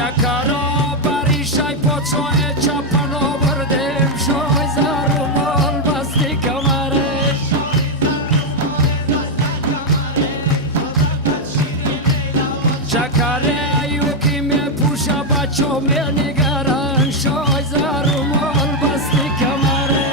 چکرا بریشای پاچای چپن آوردیم شای زر و مال بستی کمره چکره ایوکی می پوشه بچو می نگرن شای زر و مال بستی کمره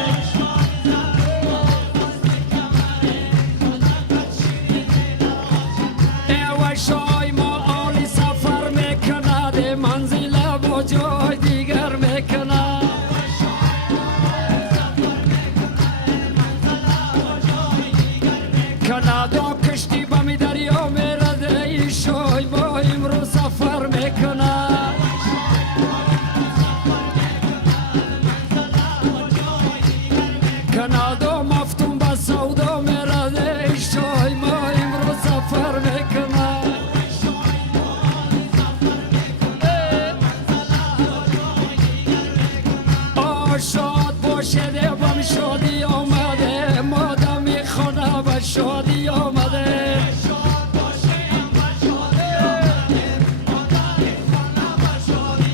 ایوه شای ما آلی سفر میکنه ده منزل با جای دیگر میکنه کانادا کشتی با می دریا میرده ای شای با امرو سفر میکنه کانادا مفتون با سودا میرده ای شای با امرو سفر میکنه شاد باشه ده بم شادی آمده مادم میخونه به شادی آمده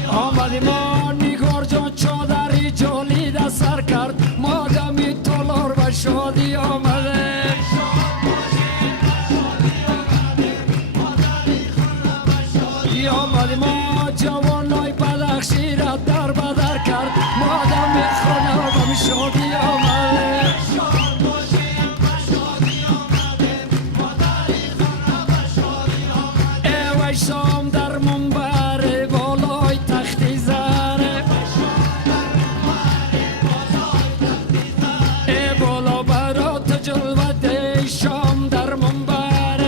آمدی ما نگار جان چادری جالی ده سر کرد مادمی تالار به شادی آمده آمدی ما جوانای بدخشی را در بدر کرد مادم میخونه بم شادی آمده ایوه شام در منبر بالای تختی زره ای بالا برات جلوت شام در منبر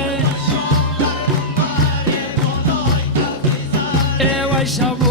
ایوه شام